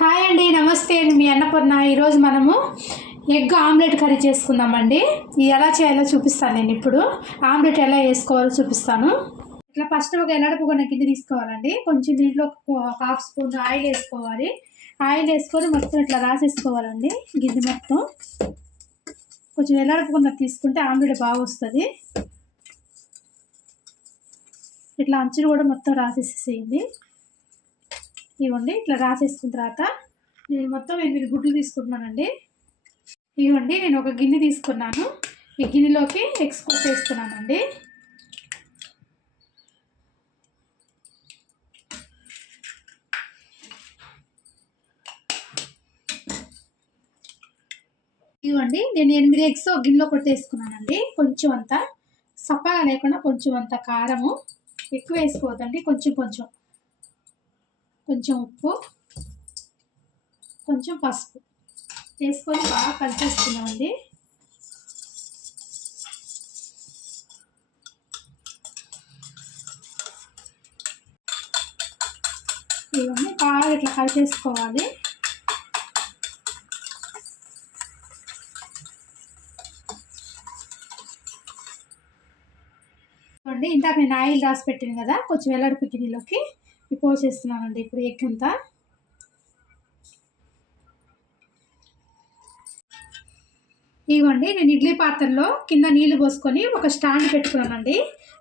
Hi అండి నమస్తే అండి. మీ అన్నపూర్ణ. ఈరోజు మనము ఎగ్ ఆమ్లెట్ కర్రీ చేసుకుందామండి. ఇది ఎలా చేయాలో చూపిస్తాను నేను ఇప్పుడు. ఆమ్లెట్ ఎలా వేసుకోవాలో చూపిస్తాను. ఇట్లా ఫస్ట్ ఒక ఎల్లడపు కొన్న గిన్నె తీసుకోవాలండి. కొంచెం దీంట్లో ఒక హాఫ్ స్పూన్ ఆయిల్ వేసుకోవాలి. ఆయిల్ వేసుకొని మొత్తం ఇట్లా రాసేసుకోవాలండి. గిన్నె మొత్తం. కొంచెం ఎల్లడపు కొన్న తీసుకుంటే ఆమ్లెట్ బాగా వస్తుంది. ఇట్లా అంచులు కూడా మొత్తం రాసేసేయండి. ఇవ్వండి. ఇట్లా రాసేసుకున్న తర్వాత నేను మొత్తం ఎనిమిది గుడ్లు తీసుకుంటున్నానండి. ఇవ్వండి నేను ఒక గిన్నె తీసుకున్నాను. ఈ గిన్నెలోకి ఎగ్స్ వేస్తున్నానండి ఇవ్వండి నేను ఎనిమిది ఎగ్స్ ఒక గిన్నెలో కొట్టేసుకున్నానండి. కొంచెం అంత సప్పగా లేకుండా కొంచెం అంత కారము ఎక్కువ వేసుకోవద్దండి. కొంచెం కొంచెం. కొంచెం ఉప్పు కొంచెం పసుపు. వేసుకొని బాగా కలిపేసుకున్నామండి ఇవన్నీ బాగా ఇట్లా కలిపేసుకోవాలి. ఇందాక నేను ఆయిల్ రాసి పెట్టాను కదా కొంచెం వెల్లడి గిన్నెలోకి. పోసేస్తున్నానండి ఇప్పుడు ఎగ్ అంతా ఇవ్వండి నేను ఇడ్లీ పాత్రలో కింద నీళ్ళు పోసుకొని ఒక స్టాండ్ పెట్టుకున్నానండి.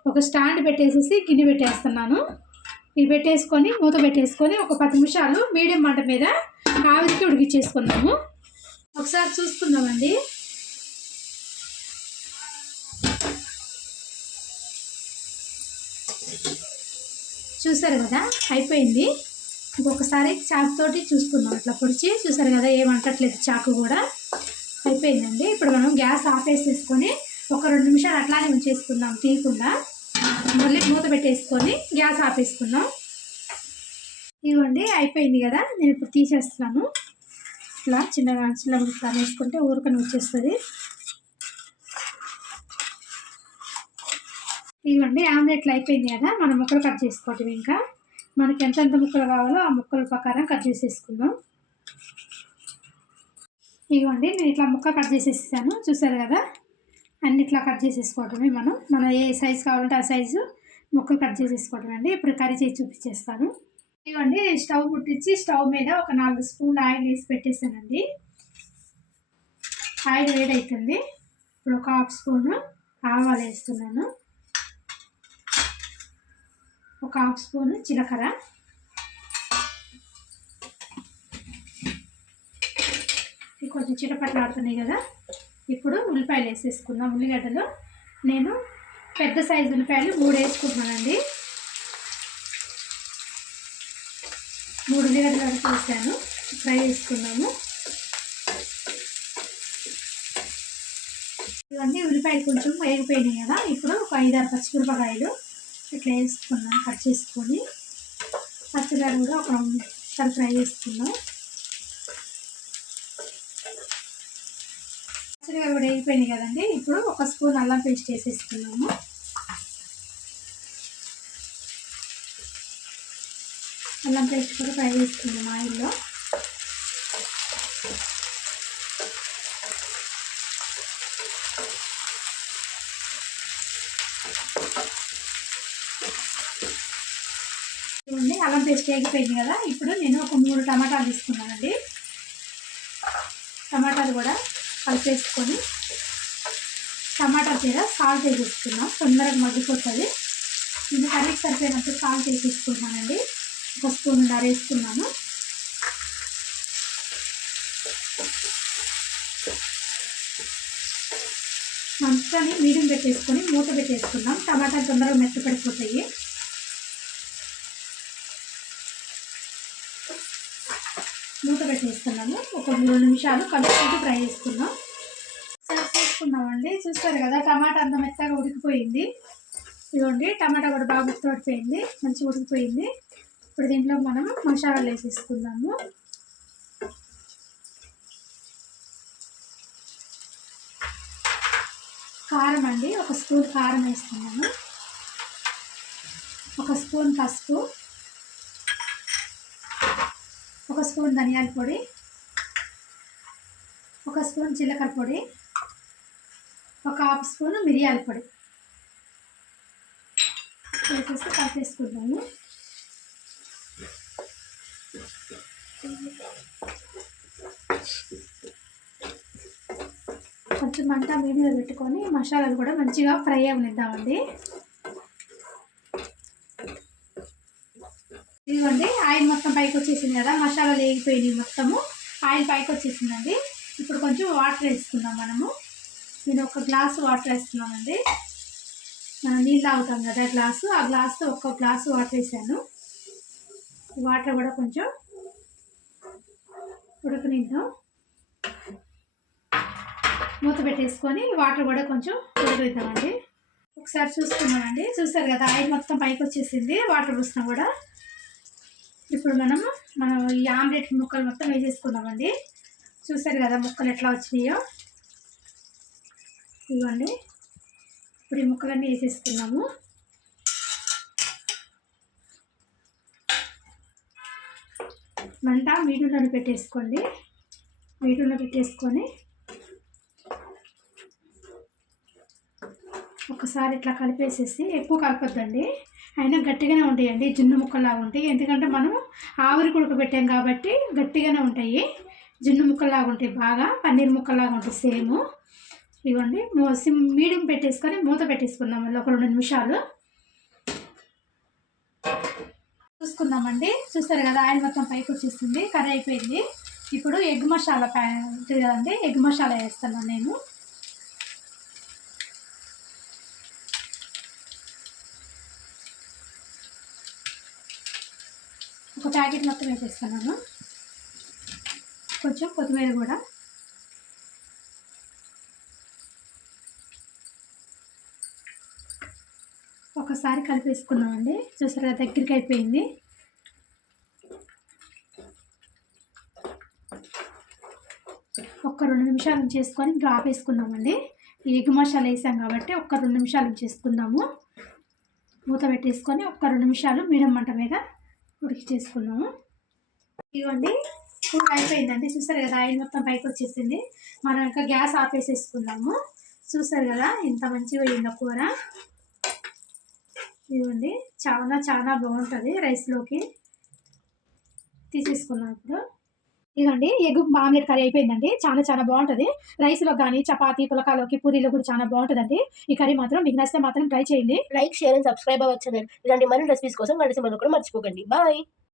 ఒక స్టాండ్ పెట్టేసేసి గిన్నె పెట్టేస్తున్నాను. ఇది పెట్టేసుకొని మూత పెట్టేసుకొని ఒక పది నిమిషాలు మీడియం మంట మీద ఆవిరికి ఉడికిచ్చేసుకున్నాము ఒకసారి చూసుకుందామండి. చూసారు కదా? అయిపోయింది. ఇంకొకసారి చాకుతోటి చూసుకుందాం. అట్లా పొడిచి చూసారు కదా? ఏమంటట్లేదు చాకు కూడా. అయిపోయిందండి. ఇప్పుడు మనం గ్యాస్ ఆఫ్ వేసేసుకొని ఒక రెండు నిమిషాలు అట్లానే ఉంచేసుకుందాం తీయకుండా. మళ్ళీ మూత పెట్టేసుకొని గ్యాస్ ఆపేసుకుందాం. ఇవ్వండి అయిపోయింది కదా? నేను ఇప్పుడు తీసేస్తున్నాను. ఇట్లా చిన్నగా చిన్న వేసుకుంటే ఊరికని వచ్చేస్తుంది. ఇవ్వండి. ఆమ్లెట్లు అయిపోయింది కదా మనం ముక్కలు కట్ చేసుకోవటం ఇంకా. మనకి ఎంతెంత ముక్కలు కావాలో ఆ ముక్కల ప్రకారం కట్ చేసేసుకుందాం. ఇవ్వండి నేను ఇట్లా ముక్క కట్ చేసేసాను చూసారు కదా? అన్ని ఇట్లా కట్ చేసేసుకోవటమే మనం. మన ఏ సైజు కావాలంటే ఆ సైజు ముక్కలు కట్ చేసేసుకోవటం అండి. ఇప్పుడు కర్రీ చేసి చూపించేస్తాను. ఇవ్వండి స్టవ్ ముట్టించి స్టవ్ మీద ఒక నాలుగు స్పూన్లు ఆయిల్ వేసి పెట్టేసానండి. ఆయిల్ వేడవుతుంది ఇప్పుడు ఒక హాఫ్ స్పూను ఆవాలు వేస్తున్నాను. ఒక హాఫ్ స్పూన్ జీలకర్ర. కొంచెం చిటపట్లు ఆడుతున్నాయి కదా. ఇప్పుడు ఉల్లిపాయలు వేసేసుకుందాం ఉల్లిగడ్డలు. నేను పెద్ద సైజు ఉల్లిపాయలు మూడు వేసుకుంటున్నానండి. మూడు ఉల్లిగడ్డలు వరకు వేసాను. ఫ్రై చేసుకున్నాము. ఇవన్నీ ఉల్లిపాయలు కొంచెం వేగిపోయినాయి కదా. ఇప్పుడు ఒక ఐదారు పచ్చిమిరపకాయలు ఇట్లా వేసుకున్నాం కట్ చేసుకొని పచ్చిమిరపకాయలు కూడా ఒక సరి ఫ్రై చేసుకున్నాం పచ్చిమిరపకాయలు కూడా వేగిపోయినాయి కదండి. ఇప్పుడు ఒక స్పూన్ అల్లం పేస్ట్ వేసేసుకున్నాము అల్లం పేస్ట్ కూడా ఫ్రై చేసుకున్నాం ఆయిల్లో చూడండి అల్లం పేస్ట్ వేగిపోయింది కదా ఇప్పుడు నేను ఒక మూడు టమాటాలు తీసుకున్నానండి. టమాటాలు కూడా కలిపేసుకొని టమాటా చీర సాల్ట్ వేసేసుకున్నాం తొందరగా మగ్గిపోతుంది. ఇది కర్రీకి సరిపోయినట్టు సాల్ట్ వేసేసుకున్నానండి. ఒక స్పూన్ నర వేసుకున్నాను మంచిగాని మీడియం పెట్టేసుకొని మూత పెట్టేసుకున్నాం టమాటా తొందరగా మెత్త మూత పెట్టేస్తున్నాము ఒక మూడు నిమిషాలు కలుపుకుంటూ ఫ్రై చేసుకుందాం సర్వ్ చూస్తారు కదా టమాటా అంత మెత్తగా ఉడికిపోయింది. ఇదిగోండి టమాటా కూడా బాగా ఉడికిపోయింది మంచిగా ఉడికిపోయింది. ఇప్పుడు దీంట్లో మనం మసాలాలు వేసేసుకుందాము. కారం అండి ఒక స్పూన్ కారం వేసుకున్నాము ఒక స్పూన్ పసుపు. ఒక స్పూన్ ధనియాల పొడి ఒక స్పూన్ జీలకర్ర పొడి ఒక హాఫ్ స్పూన్ మిరియాల పొడి. వేసేసి కలిపేసుకుంటాము కొంచెం మంట మీడియంలో పెట్టుకొని మసాలాలు కూడా మంచిగా ఫ్రై అవనిద్దామండి ఇదిగోండి ఆయిల్ మొత్తం పైకి వచ్చేసింది కదా మసాలాలు వేగిపోయినాయి మొత్తము. ఆయిల్ పైకి వచ్చేసిందండి. ఇప్పుడు కొంచెం వాటర్ వేసుకుందాం మనము. నేను ఒక గ్లాసు వాటర్ వేస్తున్నానండి. మనం నీళ్ళు తాగుతాం కదా గ్లాసు ఆ గ్లాస్తో ఒక్క గ్లాసు వాటర్ వేసాను. వాటర్ కూడా కొంచెం ఉడకనిద్దాం. మూత పెట్టేసుకొని వాటర్ కూడా కొంచెం ఉడకనిద్దామండి ఒకసారి చూసుకున్నామండి చూసారు కదా ఆయిల్ మొత్తం పైకి వచ్చేసింది. వాటర్ పోసినా కూడా ఇప్పుడు మనం మనం ఈ ఆమ్లెట్ ముక్కలు మొత్తం వేసేసుకుందామండి. చూసారు కదా ముక్కలు ఎట్లా వచ్చినాయో? ఇవ్వండి. ఇప్పుడు ఈ ముక్కలన్నీ వేసేసుకున్నాము మంట మీడియంలో పెట్టేసుకోండి. మీడియంలో పెట్టేసుకొని ఒకసారి ఇట్లా కలిపేసేసి ఎక్కువ కలపొద్దండి. అయినా గట్టిగానే ఉంటాయండి జున్ను ముక్కలాగా ఉంటాయి. ఎందుకంటే మనం ఆవిరి ఉడకబెట్టాం కాబట్టి గట్టిగానే ఉంటాయి. జున్ను ముక్కలాగా ఉంటాయి బాగా పన్నీర్ ముక్కలాగా ఉంటాయి సేమ్. ఇవ్వండి సిమ్ మీడియం పెట్టేసుకొని మూత పెట్టేసుకుందాం మళ్ళీ ఒక రెండు నిమిషాలు. చూసుకుందామండి. చూస్తారు కదా ఆయిల్ మొత్తం పైకి వచ్చేస్తుంది కర్రీ అయిపోయింది. ఇప్పుడు ఎగ్ మసాలా ప్యా ఉంటుంది కదండి ఎగ్ మసాలా వేస్తున్నాను నేను. ఒక ప్యాకెట్ మొత్తం వేసేస్తున్నాను కొంచెం కొత్తిమీర కూడా. ఒకసారి కలిపేసుకున్నామండి. చూసారా దగ్గరికి అయిపోయింది. ఒక్క రెండు నిమిషాలు చేసుకొని ఇంకా ఆపేసుకుందామండి ఎగ్ మసాలా వేసాం కాబట్టి ఒక్క రెండు నిమిషాలు చేసుకుందాము. మూత పెట్టేసుకొని ఒక్క రెండు నిమిషాలు మీడియం మంట మీద ఉడికి చేసుకున్నాము. ఇవ్వండి కూర అయిపోయిందండి చూసారు కదా ఆయిల్ మొత్తం పైకి వచ్చేసింది. మనం ఇంకా గ్యాస్ ఆపేసేసుకుందాము చూసారు కదా ఎంత మంచిగా అయిందో కూర? ఇవ్వండి చాలా చాలా బాగుంటుంది రైస్లోకి. తీసేసుకున్నాం ఇప్పుడు. ఇదండి ఎగ్ ఆమ్లెట్ కర్రీ అయిపోయిందండి. చాలా చాలా బాగుంటుంది. రైస్లో కానీ చపాతీ పులకాలోకి పూరీలో కూడా చాలా బాగుంటుందండి. ఈ కర్రీ మాత్రం మీకు నచ్చితే మాత్రం ట్రై చేయండి. లైక్ షేర్ అండ్ సబ్స్క్రైబ్ అవ్వచ్చు ఇలాంటి మరిన్ని రెసిపీస్ కోసం కలిసి మనం కూడా మర్చిపోకండి. బాయ్.